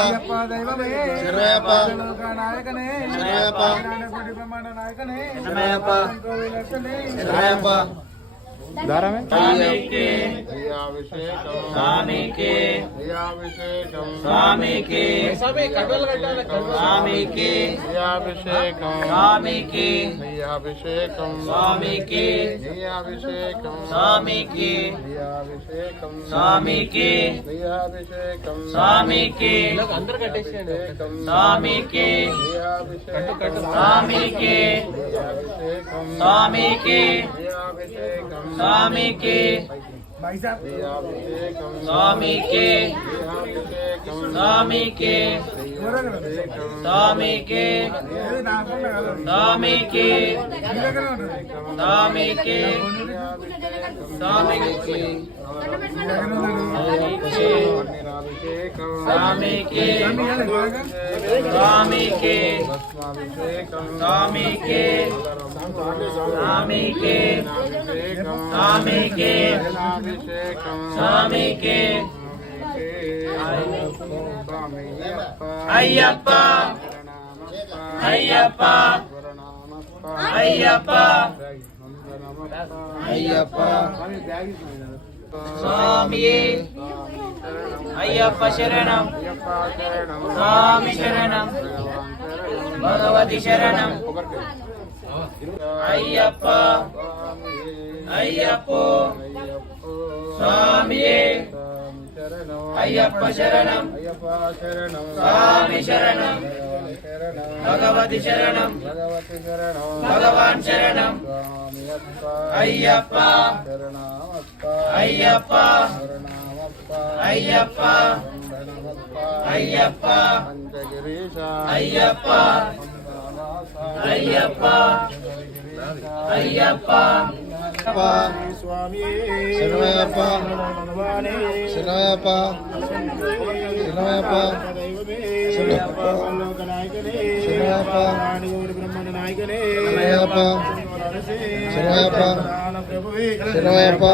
అయ్యప్ప దైవమే నాయకనే బ్రహ్మాండ నాయకనే स्वामी के स्वामी के स्वामी के स्वामी के स्वामी के स्वामी के स्वामी के स्वामी के स्वामी के अंदर स्वामी के स्वामी के स्वामी के स्वामी के स्वामी के स्वामी के स्वामी के स्वामी के स्वामी के स्वामी के स्वामी के स्वामी के स्वामी के स्वामी के स्वामी के स्वामी के अय्यप्पा अय्यप्पा अय्यप्पा अय्यप्पा स्वामी अय्यप्पा शरणम स्वामी शरणम भगवती शरणम अय्यप्पा अय्यप्पो स्वामी अय्यप्पा शरणम स्वामी शरणम भगवती शरणम भगवान शरणम अय्यप्पा अय्यप्पा अय्यप्पा अय्यप्पा अय्यप्पा अय्यप्पा अय्यप्पा स्वामी शरणयप्प शरणयप्प शरणयप्प शरणयप्प ब्रह्मांड नायकने शरणयप्प शरणयप्प शरणयप्प